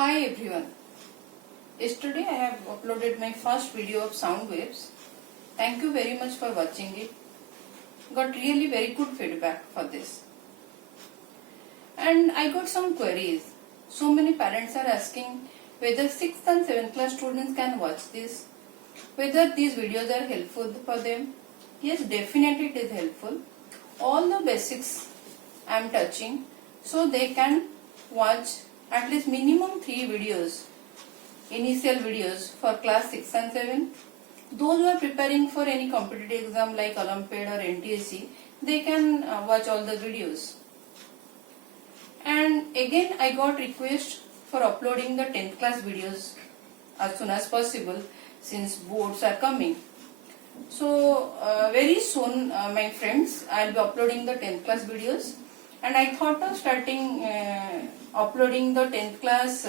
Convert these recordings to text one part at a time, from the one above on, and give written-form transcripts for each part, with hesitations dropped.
Hi everyone. Yesterday I have uploaded my first video of sound waves. Thank you very much for watching it. Got really very good feedback for this. And I got some queries. So many parents are asking whether 6th and 7th class students can watch this. Whether these videos are helpful for them. Yes, definitely it is helpful. All the basics I am touching so they can watch at least minimum 3 videos, initial videos for class 6 and 7. Those who are preparing for any competitive exam like Olympiad or NTSC, they can watch all the videos. And again I got request for uploading the 10th class videos as soon as possible since boards are coming. So very soon my friends, I will be uploading the 10th class videos, and I thought of starting uploading the 10th class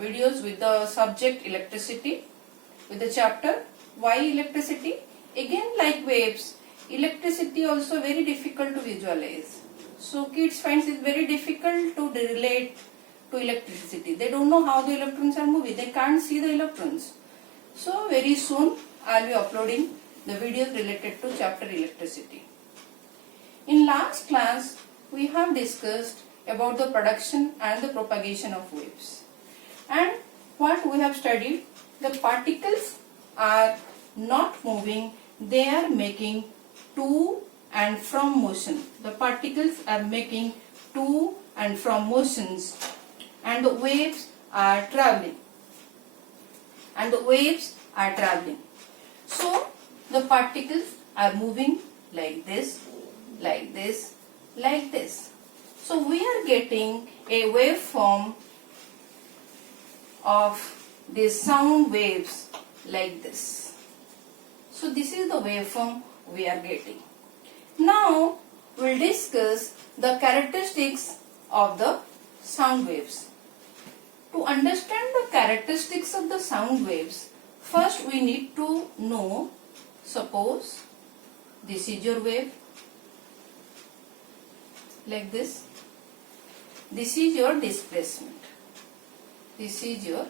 videos with the subject electricity, with the chapter why electricity. Again, like waves, electricity also very difficult to visualize. So kids finds it very difficult to relate to electricity. They don't know how the electrons are moving. They can't see the electrons. So very soon I will be uploading the videos related to chapter electricity. In last class we have discussed about the production and the propagation of waves. And what we have studied, the particles are not moving, they are making to and from motion. The particles are making to and from motions, and the waves are traveling. So the particles are moving like this, like this, like this. So we are getting a waveform of these sound waves like this. So this is the waveform we are getting. Now we will discuss the characteristics of the sound waves. To understand the characteristics of the sound waves, first we need to know, suppose this is your wave like this. This is your displacement. This is your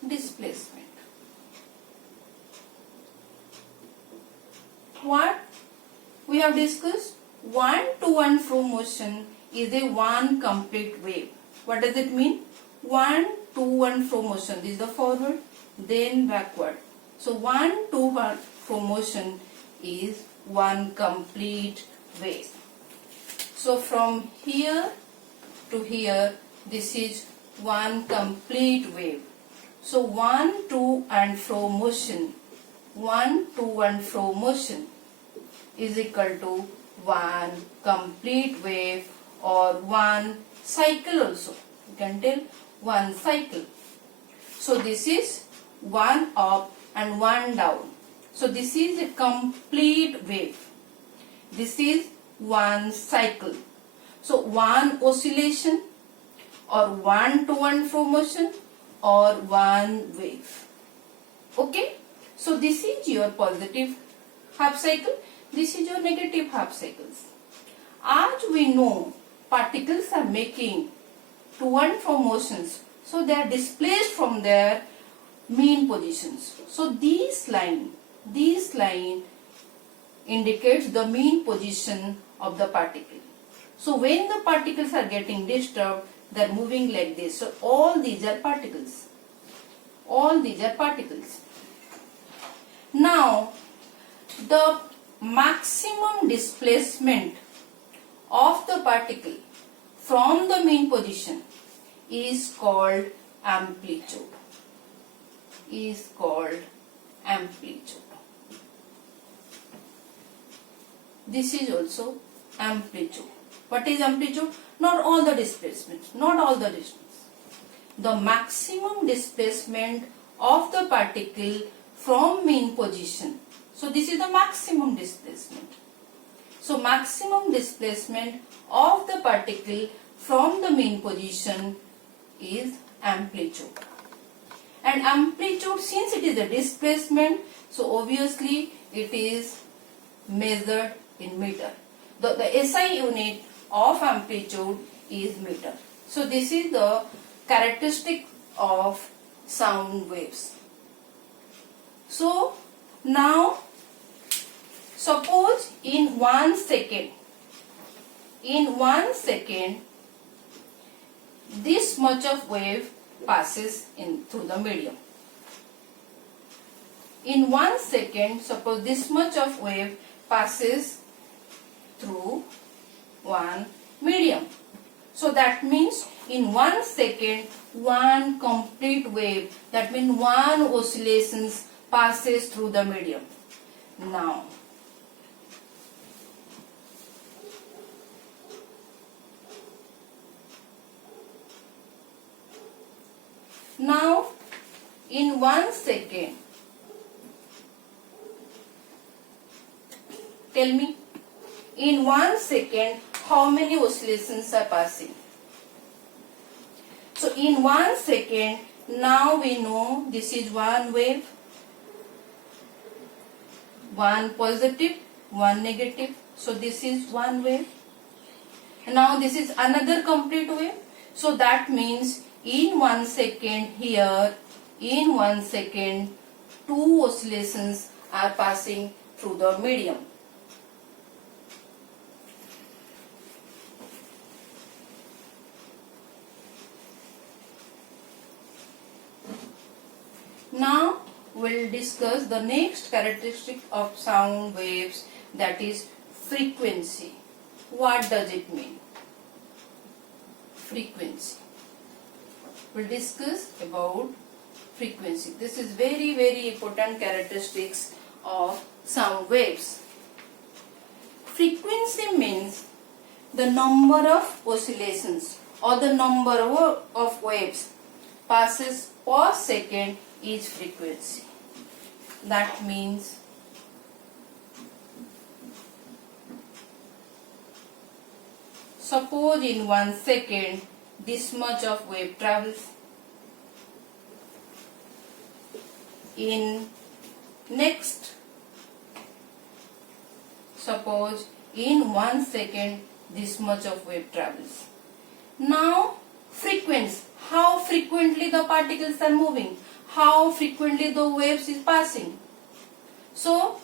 displacement. What we have discussed? One to and fro motion is a one complete wave. What does it mean? One to and fro motion. This is the forward, then backward. So one to and fro motion is one complete wave. So from here to here, this is one complete wave. So one to and fro motion, is equal to one complete wave, or one cycle also. You can tell one cycle. So this is one up and one down. So this is a complete wave. This is one cycle. So one oscillation, or one to and fro motion, or one wave. Okay. So this is your positive half cycle. This is your negative half cycles. As we know, particles are making to and fro motions. So they are displaced from their mean positions. So this line indicates the mean position of the particle. So when the particles are getting disturbed, they are moving like this. So all these are particles. Now, the maximum displacement of the particle from the mean position is called amplitude. This is also amplitude. What is amplitude? Not all the displacements, not all the distance. The maximum displacement of the particle from mean position. So this is the maximum displacement. So maximum displacement of the particle from the mean position is amplitude. And amplitude, since it is a displacement, so obviously it is measured in meter. The SI unit of amplitude is meter. So this is the characteristic of sound waves. So now suppose in 1 second, this much of wave passes in through the medium. In 1 second, suppose this much of wave passes through one medium. So that means in 1 second, one complete wave, that means one oscillations passes through the medium. Now in 1 second, tell me, in 1 second how many oscillations are passing? So in 1 second, now we know this is one wave, one positive, one negative. So this is one wave. Now this is another complete wave. So that means in 1 second here, in 1 second, two oscillations are passing through the medium. Now we'll discuss the next characteristic of sound waves, that is frequency. What does it mean? Frequency. We'll discuss about frequency. This is very important characteristics of sound waves. Frequency means the number of oscillations or the number of waves passes per second is frequency. That means suppose in 1 second this much of wave travels. In next, suppose in 1 second this much of wave travels. Now frequency, how frequently the particles are moving, how frequently the waves is passing. So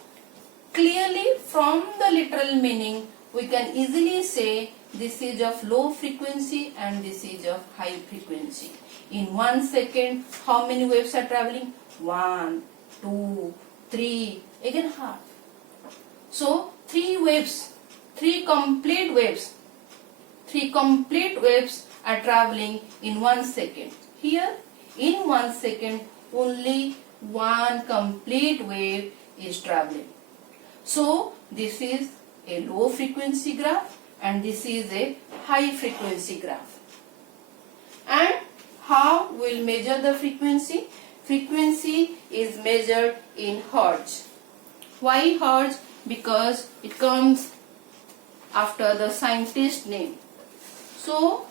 clearly from the literal meaning we can easily say this is of low frequency and this is of high frequency. In 1 second how many waves are traveling? 1, 2, 3, again half. So 3 waves, 3 complete waves are traveling in 1 second. Here in 1 second only one complete wave is traveling. So this is a low frequency graph and this is a high frequency graph. And how we'll measure the frequency? Frequency is measured in hertz. Why hertz? Because it comes after the scientist name. So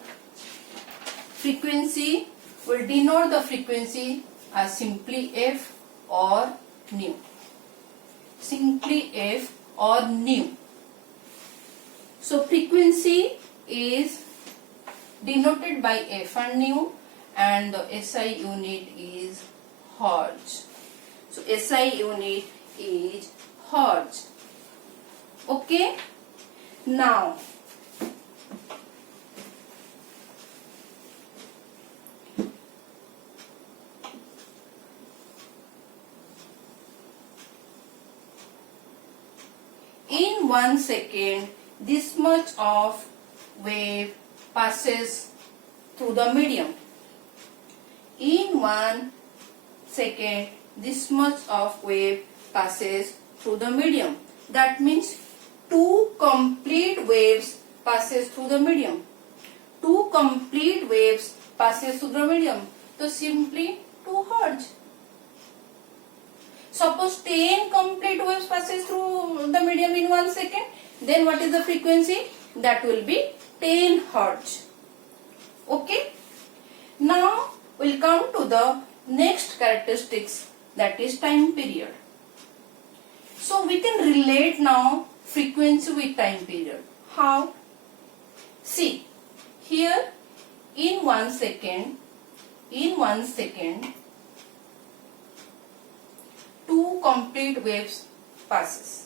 frequency will denote the frequency as simply F or nu. Simply F or nu. So frequency is denoted by F and nu and the SI unit is hertz. So SI unit is hertz. Okay. Now in 1 second this much of wave passes through the medium. In 1 second this much of wave passes through the medium. That means 2 complete waves passes through the medium. 2 complete waves passes through the medium. So simply 2 hertz. Suppose 10 complete waves passes through the medium in 1 second, then what is the frequency? That will be 10 hertz. Okay. Now we'll come to the next characteristics, that is time period. So we can relate now frequency with time period. How? See, here in 1 second in 1 second 2 complete waves passes.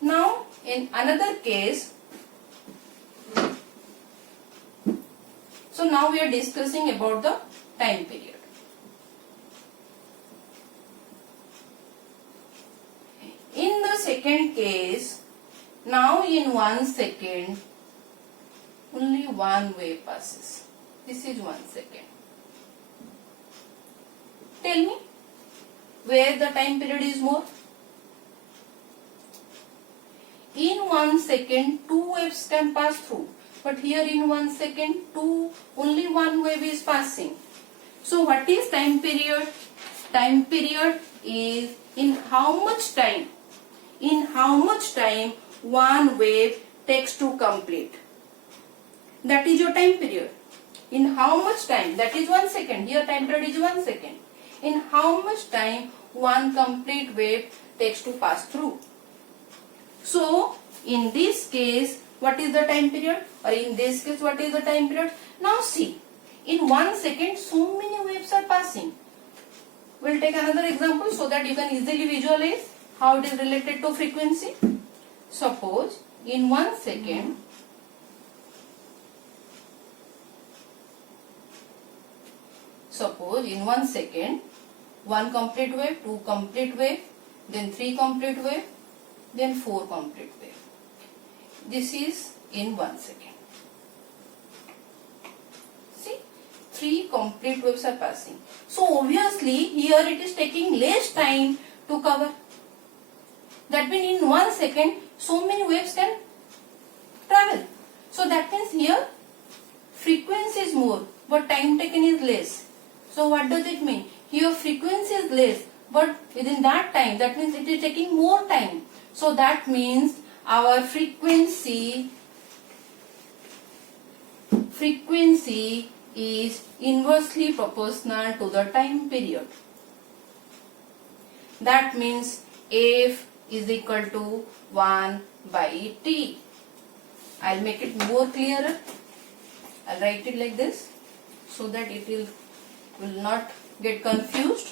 Now in another case, so now we are discussing about the time period. In the second case, now in 1 second only one wave passes. This is 1 second. Tell me where the time period is more. In 1 second 2 waves can pass through, but here in 1 second only one wave is passing. So what is time period? Time period is in how much time one wave takes to complete. That is your time period. In how much time? That is 1 second. Here time period is 1 second. In how much time one complete wave takes to pass through. So in this case, what is the time period? Or in this case, what is the time period? Now see, in 1 second so many waves are passing. We'll take another example so that you can easily visualize how it is related to frequency. Suppose in 1 second one complete wave, 2 complete wave, then 3 complete wave, then 4 complete wave. This is in 1 second. See, 3 complete waves are passing. So obviously here it is taking less time to cover. That means in 1 second so many waves can travel. So that means here frequency is more but time taken is less. So what does it mean? Here frequency is less but within that time, that means it is taking more time. So that means our frequency is inversely proportional to the time period. That means F is equal to 1 by T. I'll make it more clearer. I'll write it like this so that it will not get confused.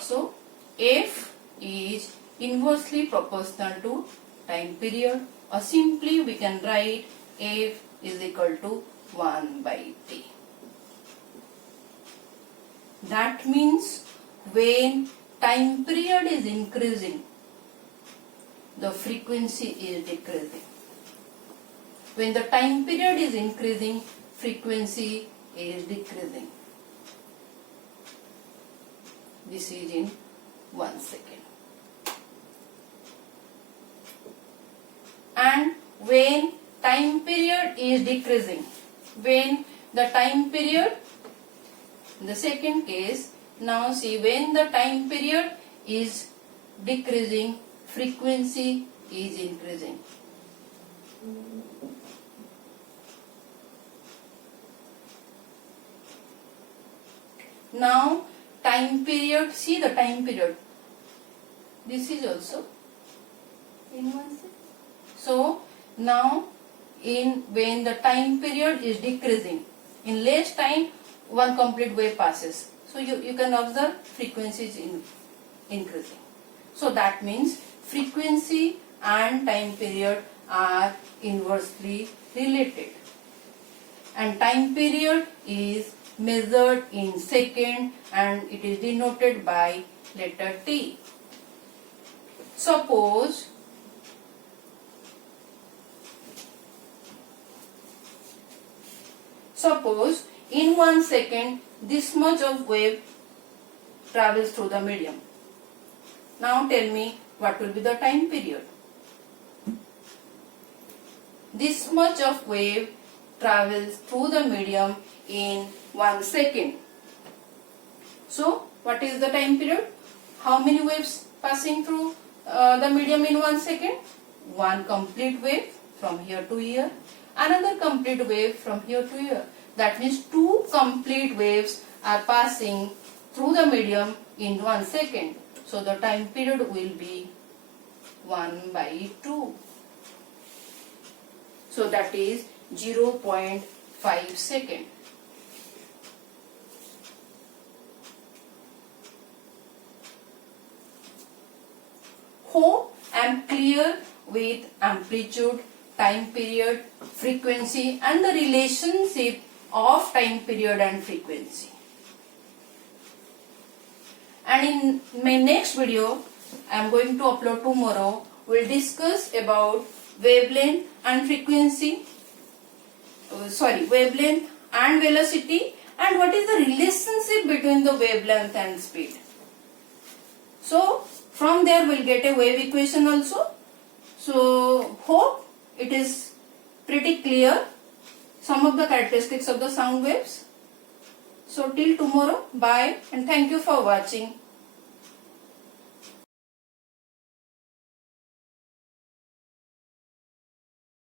So F is inversely proportional to time period, or simply we can write F is equal to 1 by T. That means when time period is increasing, the frequency is decreasing. When the time period is increasing, frequency is decreasing. This is in 1 second. And when time period is decreasing, when the time period, in the second case, now see, when the time period is decreasing, frequency is increasing. Now time period, see the time period. This is also in 1 second. So now when the time period is decreasing, in less time one complete wave passes. So you can observe frequency is increasing. So that means frequency and time period are inversely related. And time period is measured in second and it is denoted by letter T. Suppose in 1 second this much of wave travels through the medium. Now tell me what will be the time period. This much of wave travels through the medium in 1 second. So what is the time period? How many waves passing through the medium in 1 second? One complete wave from here to here. Another complete wave from here to here. That means 2 complete waves are passing through the medium in 1 second. So the time period will be 1 by 2. So that is 0.5 second. familiar with amplitude, time period, frequency and the relationship of time period and frequency. And in my next video, I am going to upload tomorrow, we will discuss about wavelength and frequency, wavelength and velocity, and what is the relationship between the wavelength and speed. So from there we will get a wave equation also. So hope it is pretty clear, some of the characteristics of the sound waves. So till tomorrow, bye and thank you for watching.